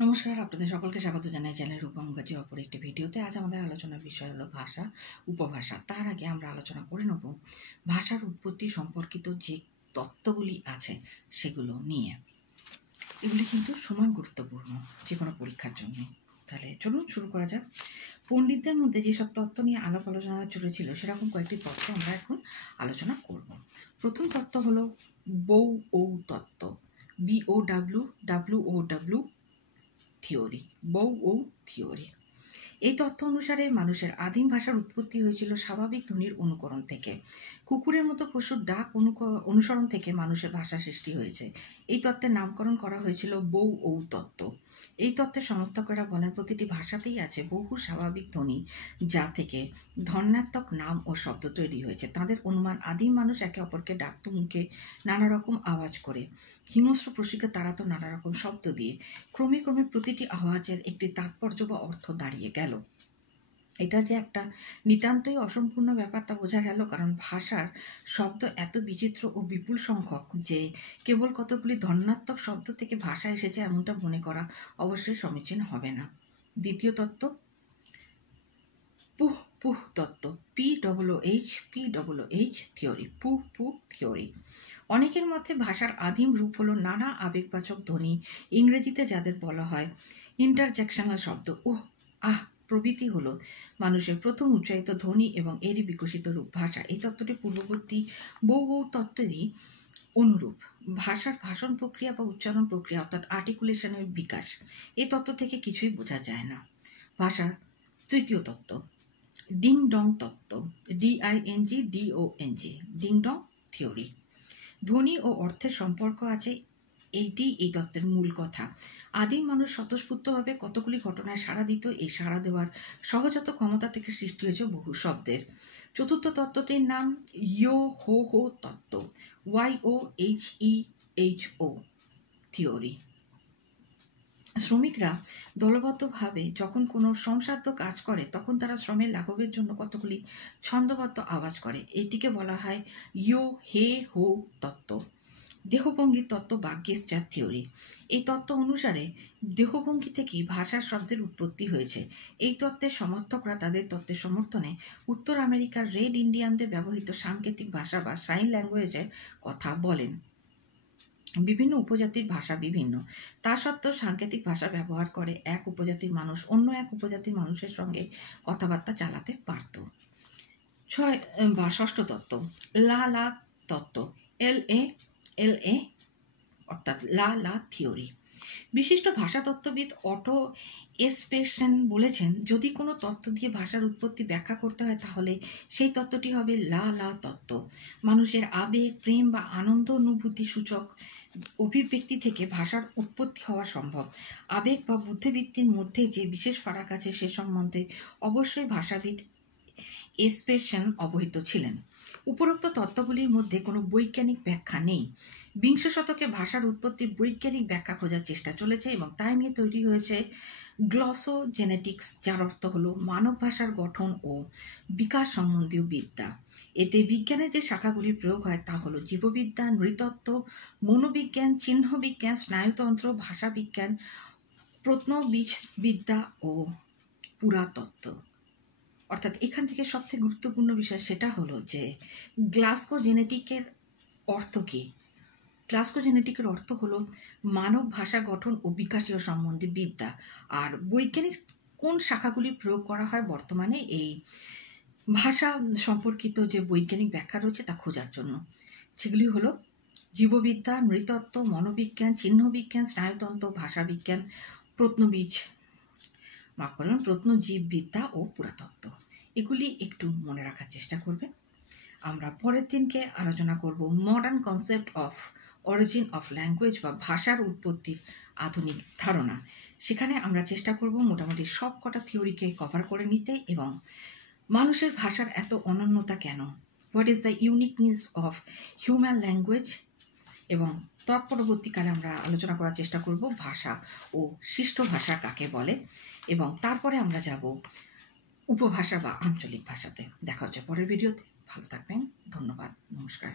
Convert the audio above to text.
নমস্কার, আপনাদের সকলকে স্বাগত জানাই চ্যানেল রূপা মুখার্জির অপর একটি ভিডিওতে। আজ আমাদের আলোচনার বিষয় হলো ভাষা, উপভাষা। তার আগে আমরা আলোচনা করে নেব ভাষার উৎপত্তি সম্পর্কিত যে তত্ত্বগুলি আছে সেগুলো নিয়ে। এগুলি কিন্তু সমান গুরুত্বপূর্ণ যে কোনো পরীক্ষার জন্য। তাহলে চলুন শুরু করা যাক। পণ্ডিতদের মধ্যে যেসব তত্ত্ব নিয়ে আলোচনা চলেছিল সেরকম কয়েকটি তত্ত্ব আমরা এখন আলোচনা করব। প্রথম তত্ত্ব হলো বৌ তত্ত্ব, BOW থিওরি, বৌ থিওরি। এই তত্ত্ব অনুসারে মানুষের আদিম ভাষার উৎপত্তি হয়েছিল স্বাভাবিক ধ্বনির অনুকরণ থেকে। কুকুরের মতো পশুর ডাক অনুসরণ থেকে মানুষের ভাষা সৃষ্টি হয়েছে। এই তত্ত্বের নামকরণ করা হয়েছিল বৌ তত্ত্ব। এই তত্ত্বের সমর্থকেরা বলেন প্রতিটি ভাষাতেই আছে বহু স্বাভাবিক ধ্বনি, যা থেকে ধ্বন্যাত্মক নাম ও শব্দ তৈরি হয়েছে। তাদের অনুমান আদিম মানুষ একে অপরকে ডাকত মুখে নানা রকম আওয়াজ করে, হিংস্র পশুকে তাড়াতো নানা রকম শব্দ দিয়ে। ক্রমে ক্রমে প্রতিটি আওয়াজের একটি তাৎপর্য বা অর্থ দাঁড়িয়ে গেল। এটা যে একটা নিতান্তই অসম্পূর্ণ ব্যাপার তা বোঝা গেল, কারণ ভাষার শব্দ এত বিচিত্র ও বিপুল সংখ্যক যে কেবল কতগুলি ধন্যাত্মক শব্দ থেকে ভাষা এসেছে এমনটা মনে করা অবশ্যই সমীচীন হবে না। দ্বিতীয় তত্ত্ব পুহ তত্ত্ব, POOH থিওরি, পুহ থিওরি। অনেকের মধ্যে ভাষার আদিম রূপ হলো নানা আবেগবাচক ধ্বনি, ইংরেজিতে যাদের বলা হয় ইন্টারজেকশনাল শব্দ, আহ প্রভৃতি হলো মানুষের প্রথম উচ্চারিত ধ্বনি এবং এরই বিকশিত রূপ ভাষা। এই তত্ত্বটি পূর্ববর্তী বৌ তত্ত্বেরই অনুরূপ। ভাষার ভাষণ প্রক্রিয়া বা উচ্চারণ প্রক্রিয়া অর্থাৎ আর্টিকুলেশনের বিকাশ, এই তত্ত্ব থেকে কিছুই বোঝা যায় না। ভাষার তৃতীয় তত্ত্ব ডিং ডং তত্ত্ব, DING ডিং ডং থিওরি। ধ্বনি ও অর্থের সম্পর্ক আছে, এইটি এই তত্ত্বের মূল কথা। আদিম মানুষ স্বতঃস্ফূর্তভাবে কতগুলি ঘটনায় সাড়া দিত। এই সাড়া দেওয়ার সহজাত ক্ষমতা থেকে সৃষ্টি হয়েছে বহু শব্দের। চতুর্থ তত্ত্বটির নাম হো তত্ত্ব, YOHEHO থিওরি। শ্রমিকরা দলবদ্ধভাবে যখন কোনো শ্রমসাধ্য কাজ করে তখন তারা শ্রমের লাঘবের জন্য কতগুলি ছন্দবদ্ধ আওয়াজ করে। এটিকে বলা হয় হো তত্ত্ব। দেহভঙ্গির তত্ত্ব বা গেস্টার থিওরি। এই তত্ত্ব অনুসারে দেহভঙ্গি থেকেই ভাষার শব্দের উৎপত্তি হয়েছে। এই তত্ত্বের সমর্থকরা তাদের তত্ত্বের সমর্থনে উত্তর আমেরিকার রেড ইন্ডিয়ানদের ব্যবহৃত সাংকেতিক ভাষা বা সাইন ল্যাঙ্গুয়েজের কথা বলেন। বিভিন্ন উপজাতির ভাষা বিভিন্ন, তা সত্ত্বেও সাংকেতিক ভাষা ব্যবহার করে এক উপজাতির মানুষ অন্য এক উপজাতির মানুষের সঙ্গে কথাবার্তা চালাতে পারত। ষষ্ঠ তত্ত্ব লা তত্ত্ব, LA অর্থাৎ লা থিওরি। বিশিষ্ট ভাষাতত্ত্ববিদ অটো এসপেকশন বলেছেন, যদি কোনো তত্ত্ব দিয়ে ভাষার উৎপত্তি ব্যাখ্যা করতে হয় তাহলে সেই তত্ত্বটি হবে লা তত্ত্ব। মানুষের আবেগ, প্রেম বা আনন্দ অনুভূতি সূচক অভিব্যক্তি থেকে ভাষার উৎপত্তি হওয়া সম্ভব। আবেগ বা বুদ্ধিবৃত্তির মধ্যে যে বিশেষ ফারাক আছে সে সম্বন্ধে অবশ্যই ভাষাবিদ এসপেকশন অবহিত ছিলেন। উপরোক্ত তত্ত্বগুলির মধ্যে কোনো বৈজ্ঞানিক ব্যাখ্যা নেই। বিংশ শতকে ভাষার উৎপত্তির বৈজ্ঞানিক ব্যাখ্যা খোঁজার চেষ্টা চলেছে এবং তাই নিয়ে তৈরি হয়েছে গ্লসোজেনেটিক্স, যার অর্থ হলো মানব ভাষার গঠন ও বিকাশ সম্বন্ধীয় বিদ্যা। এতে বিজ্ঞানের যে শাখাগুলির প্রয়োগ হয় তা হলো জীববিদ্যা, নৃতত্ত্ব, মনোবিজ্ঞান, চিহ্নবিজ্ঞান, স্নায়ুতন্ত্র, ভাষাবিজ্ঞান, প্রত্নবীজবিদ্যা ও পুরাতত্ত্ব। অর্থাৎ এখান থেকে সবথেকে গুরুত্বপূর্ণ বিষয় সেটা হলো যে গ্লাসকোজেনেটিকের অর্থ কী। গ্লাসকোজেনেটিকের অর্থ হলো মানব ভাষা গঠন ও বিকাশীয় সম্বন্ধী বিদ্যা। আর বৈজ্ঞানিক কোন শাখাগুলি প্রয়োগ করা হয় বর্তমানে এই ভাষা সম্পর্কিত যে বৈজ্ঞানিক ব্যাখ্যা রয়েছে তা খোঁজার জন্য, সেগুলি হলো জীববিদ্যা, নৃতত্ত্ব, মনোবিজ্ঞান, চিহ্নবিজ্ঞান, স্নায়ুতন্ত্র, ভাষাবিজ্ঞান, প্রত্নজীববিদ্যা ও পুরাতত্ত্ব। এগুলি একটু মনে রাখার চেষ্টা করবেন। আমরা পরের দিনকে আলোচনা করব modern concept of origin of language বা ভাষার উৎপত্তির আধুনিক ধারণা। সেখানে আমরা চেষ্টা করব মোটামুটি সব কটা থিওরিকে কভার করে নিতে এবং মানুষের ভাষার এত অনন্যতা কেন, what is the uniqueness of human language, এবং তৎপরবর্তীকালে আমরা আলোচনা করার চেষ্টা করব ভাষা ও শিষ্ট ভাষা কাকে বলে, এবং তারপরে আমরা যাব উপভাষা বা আঞ্চলিক ভাষাতে। দেখা হচ্ছে পরের ভিডিওতে। ভালো থাকবেন, ধন্যবাদ, নমস্কার।